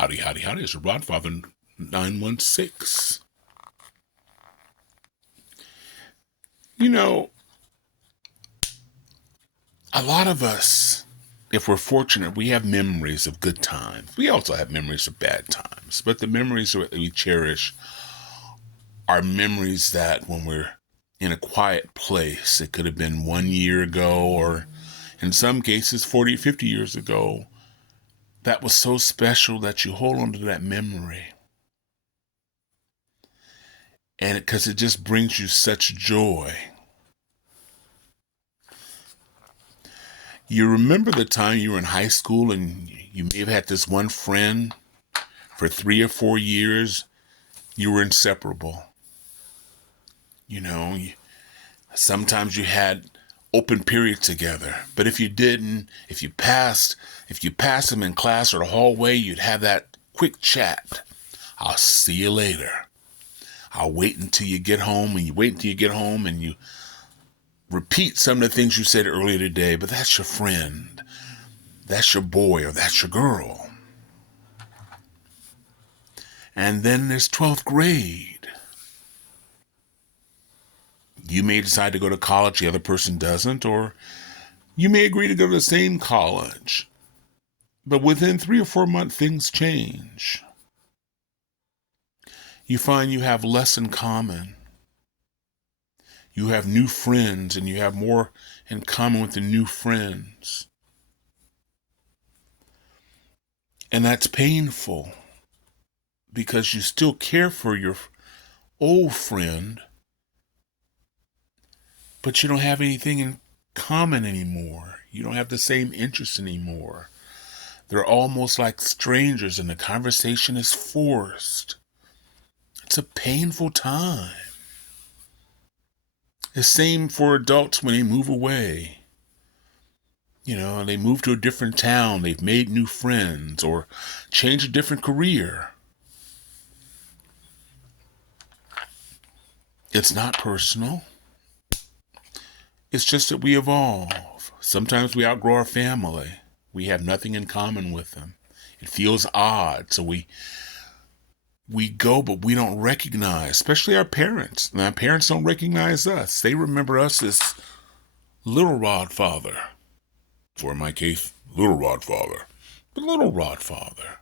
Howdy, howdy, howdy. It's your Rodfather 916. You know, a lot of us, if we're fortunate, we have memories of good times. We also have memories of bad times. But the memories that we cherish are memories that when we're in a quiet place, it could have been 1 year ago, or in some cases 40, 50 years ago, that was so special that you hold on to that memory. And because it just brings you such joy. You remember the time you were in high school and you may have had this one friend for 3 or 4 years. You were inseparable. Sometimes you had open periods together. But if you didn't, if you passed them in class or the hallway, you'd have that quick chat. I'll see you later. I'll wait until you get home, and you wait until you get home and you repeat some of the things you said earlier today, but that's your friend. That's your boy or that's your girl. And then there's 12th grade. You may decide to go to college, the other person doesn't, or you may agree to go to the same college. But within 3 or 4 months, things change. You find you have less in common. You have new friends, and you have more in common with the new friends. And that's painful because you still care for your old friend, but you don't have anything in common anymore. You don't have the same interests anymore. They're almost like strangers, and the conversation is forced. It's a painful time. The same for adults when they move away. They move to a different town, they've made new friends, or changed a different career. It's not personal. It's just that we evolve. Sometimes we outgrow our family. We have nothing in common with them. It feels odd, so we go, but we don't recognize, especially our parents. And our parents don't recognize us. They remember us as Little Rodfather. Or in my case, Little Rodfather. But Little Rodfather.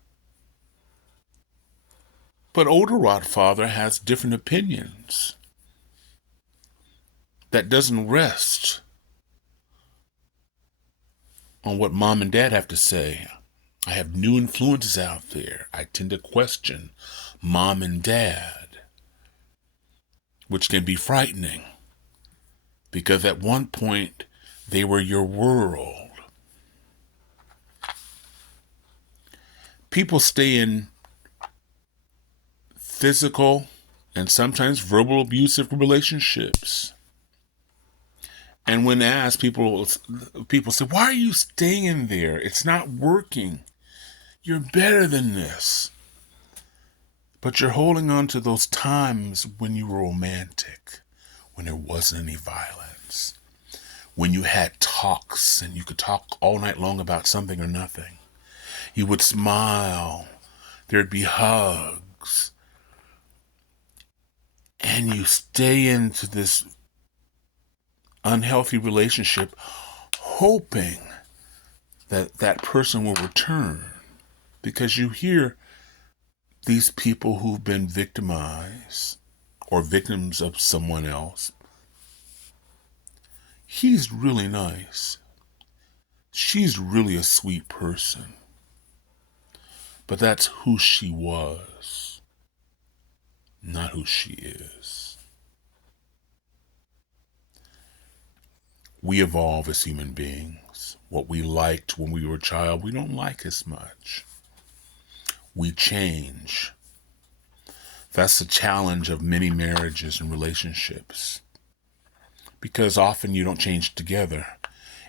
But Older Rodfather has different opinions. That doesn't rest on what mom and dad have to say. I have new influences out there. I tend to question mom and dad, which can be frightening because at one point they were your world. People stay in physical and sometimes verbal abusive relationships. And when asked, people say, why are you staying in there? It's not working. You're better than this. But you're holding on to those times when you were romantic, when there wasn't any violence, when you had talks and you could talk all night long about something or nothing. You would smile. There'd be hugs. And you stay into this unhealthy relationship hoping that that person will return, because you hear these people who've been victimized or victims of someone else. He's really nice. She's really a sweet person. But that's who she was, not who she is. We evolve as human beings. What we liked when we were a child, we don't like as much. We change. That's the challenge of many marriages and relationships. Because often you don't change together.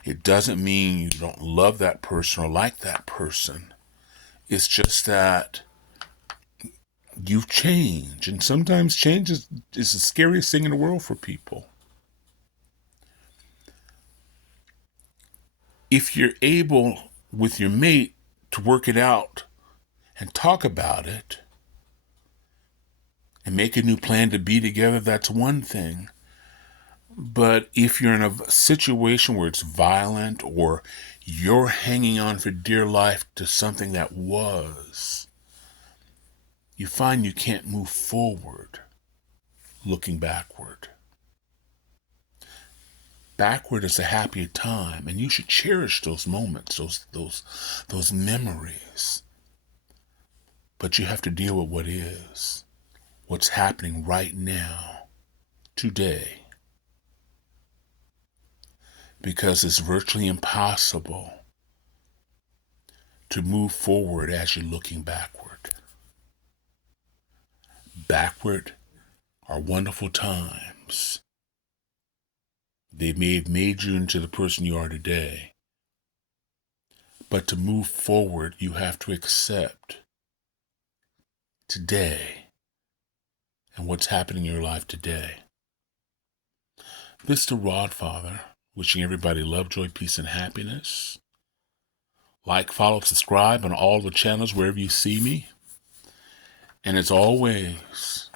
It doesn't mean you don't love that person or like that person. It's just that you've changed. And sometimes change is the scariest thing in the world for people. If you're able with your mate to work it out and talk about it and make a new plan to be together, that's one thing. But if you're in a situation where it's violent or you're hanging on for dear life to something that was, you find you can't move forward looking backward. Backward is a happier time, and you should cherish those moments, those memories. But you have to deal with what is, what's happening right now, today. Because it's virtually impossible to move forward as you're looking backward. Backward are wonderful times. They may have made you into the person you are today. But to move forward, you have to accept today and what's happening in your life today. This is the Rod Father, wishing everybody love, joy, peace, and happiness. Like, follow, subscribe on all the channels wherever you see me. And as always,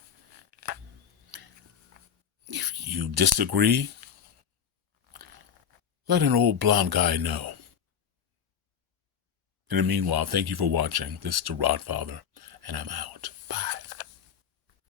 if you disagree, let an old blonde guy know. In the meanwhile, thank you for watching. This is the Rod Father, and I'm out. Bye.